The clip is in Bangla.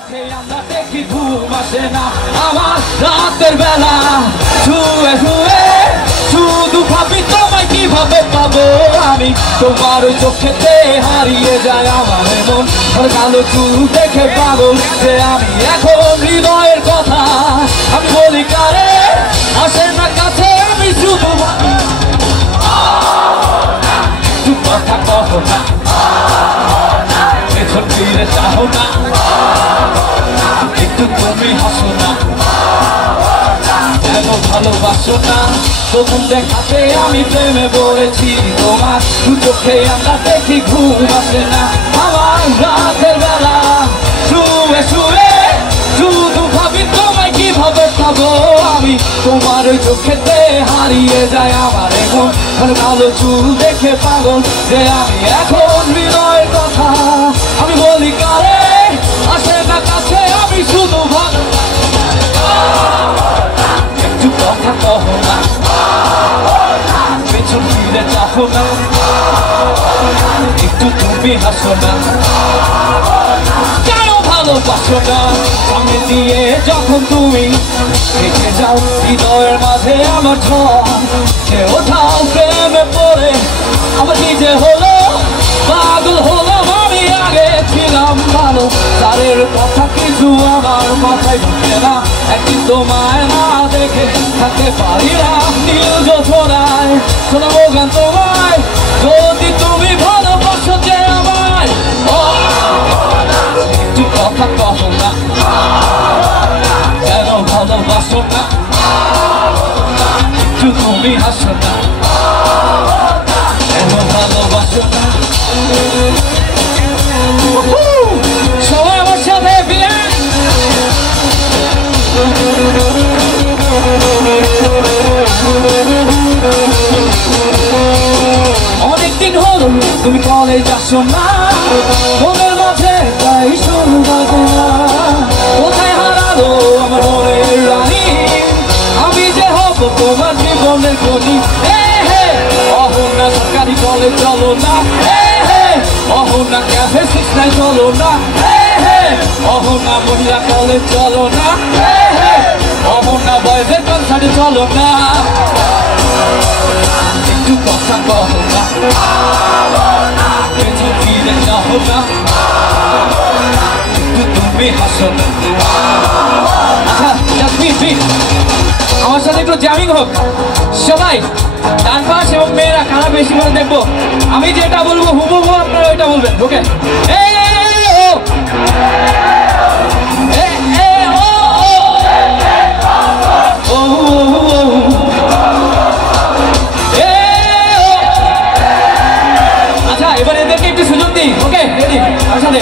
চোখে আমরা দেখি ঘুম আসে না আমার রাতের বেলা শুয়ে শুয়ে শুধু ভাবি তোমায় কিভাবে পাবো আমি তোমার চোখেতে হারিয়ে যায় আমার মন আর কালো চুল দেখে পাগল যে আমি এখন হৃদয়ের কথা আমি বলি কারে আসে না কাছে আমি শুধু কথা কহ না পেছন ফিরে চাও না একটু তুমি হাসো না যেন ভালোবাসো না প্রথম দেখাতে আমি প্রেমে পড়েছি তোমার দু চোখে আমরা দেখি ঘুম আসে না আমার রাতের বেলা শুয়ে শুয়ে শুধু ভাবি তোমায় কিভাবে পাবো আমি তোমার ওই চোখেতে হারিয়ে যায় আমার এখন কালো চুল দেখে পাগল যে আমি এখন হৃদয়ের কথা আমি বলি কারে আসে না কাছে আমি শুধু ভালো একটু কথা কহ না পেছন ফিরে চাও না একটু তুমি হাসো না কেন ভালোবাসো না সামনে দিয়ে যখন তুমি দেখে যাও হৃদয়ের মাঝে আমার ঝড় ওঠাও প্রেমে পড়ে আমার নিজে হলো পাগল হলো আমি আগে ছিলাম ভালো তারের কথা কিছু আমার মাথায় ঢুকে না একদিন তোমায় না দেখে থাকতে পারি না নীল যথরায় শোনাবো গান তোমায় যদি তুমি ভালোবাসো যে আমায় একটু কথা কহ না কেন ভালোবাসো না একটু তুমি হাসো না কেন ভালোবাসো না সবাই আমার সাথে অনেকদিন হলো তুমি কলেজ আসো না মনের মাঝে তাই শুরু বাজে না কোথায় হারালো আমার মনের রানী আমি যে হব তোমার জীবনের গণি অহনা সরকারি কলেজ চলো না অহনা ক্যাফে সিস্টায় চলো না অহনা মহিলা কলেজ চলো না অহনা বয়েজের কনসার্টে চলো না একটু কথা কহ না পেছন ফিরে যাও না একটু তুমি হাসো না আচ্ছা আমার সাথে একটু জ্যামিং হোক সবাই ডান পাশ এবং মেয়েরা কারা বেশি করে দেখবো আমি যেটা বলবো হুবহু আপনারা ওইটা বলবেন ওকে আচ্ছা এবার এদেরকে একটু সুযোগ দিই ওকে রেডি আমার সাথে